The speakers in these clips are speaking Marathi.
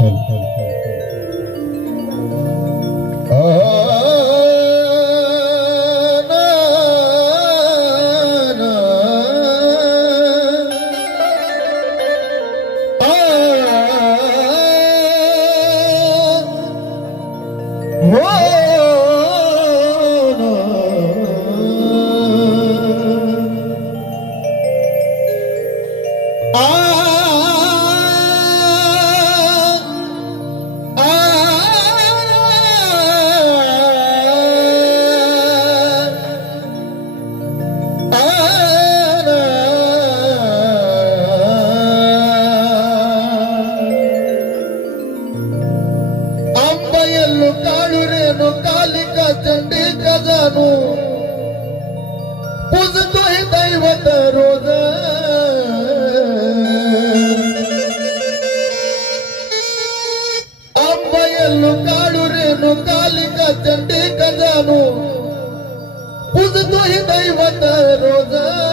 はい का कालिका चंडी गजानू. पूजतो हे दैवत रोजा.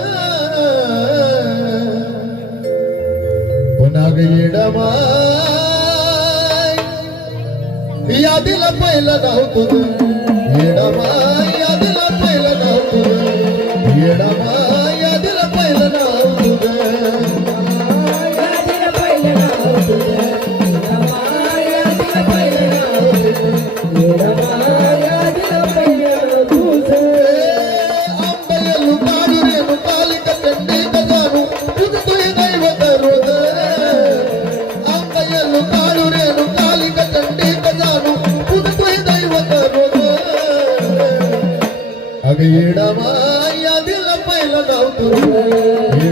पुन्हा येडमा यादीला पहिला गाव तुझं. వేడమాయ దిల పైల నవ్వుతుంది.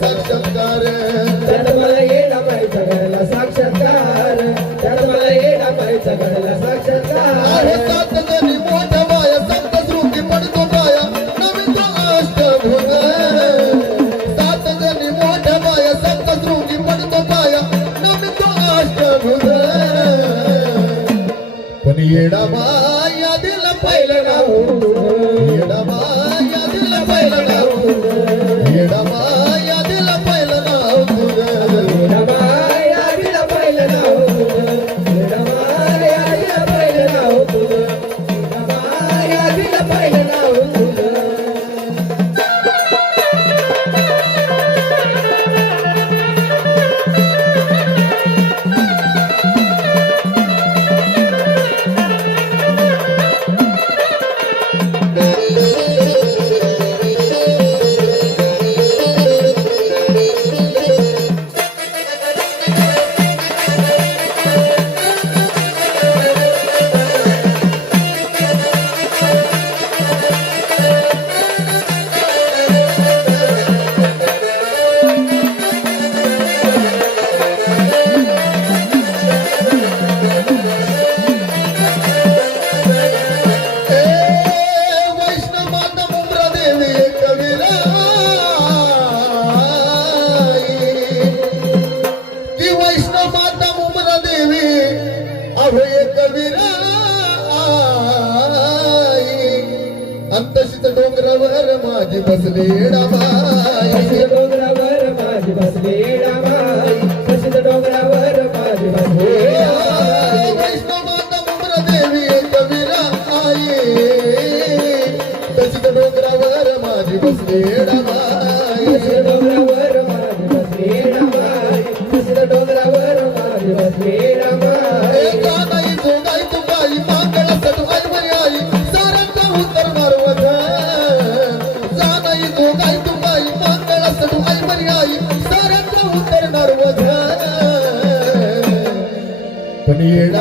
Gracias. अंतशित डोंगरावर माझी बसले डाबाई. डोंगरावर माझी बसले डाबाई. तशीच डोंगरावर माझी बसले वैष्णव माता मुम्र देवी कबीरा आई तशीच डोंगरावर माझी बसले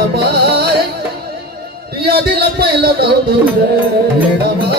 बाय यादीला पहिलं नव्हतं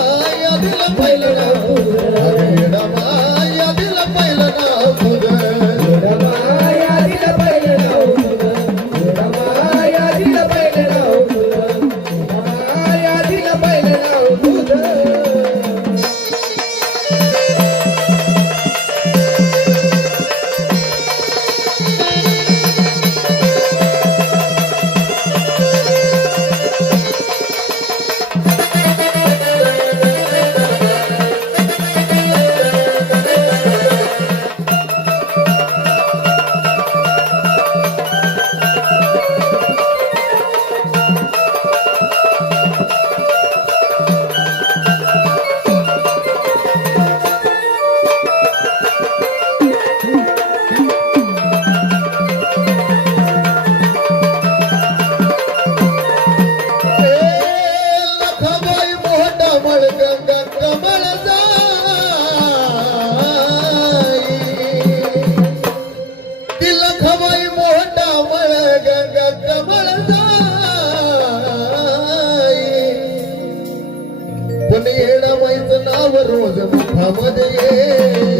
भावदये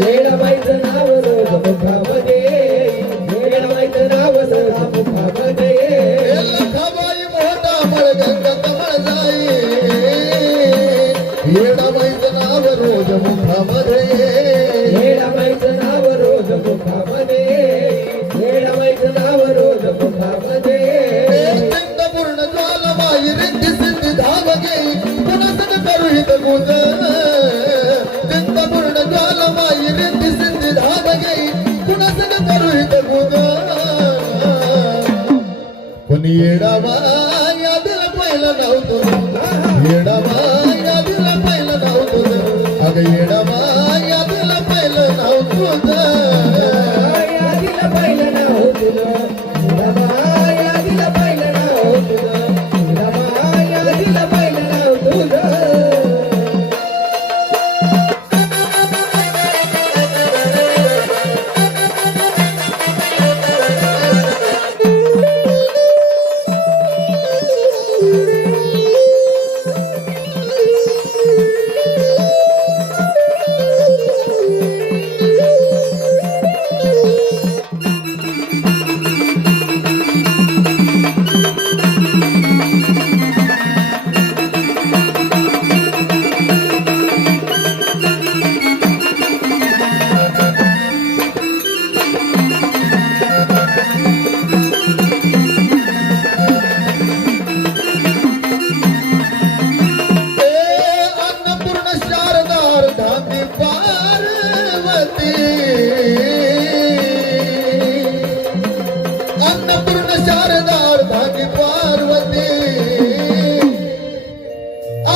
येडाबाईचं नाव रोज भावदये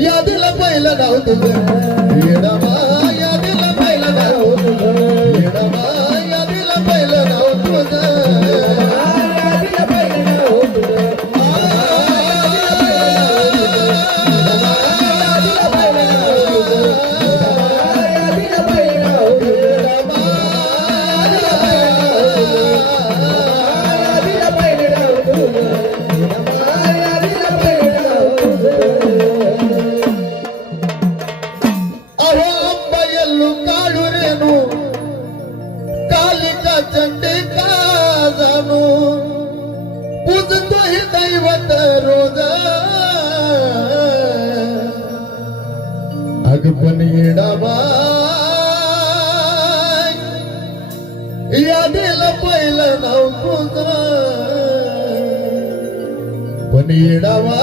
यादीला पहिलं नाव तुझं. இடவா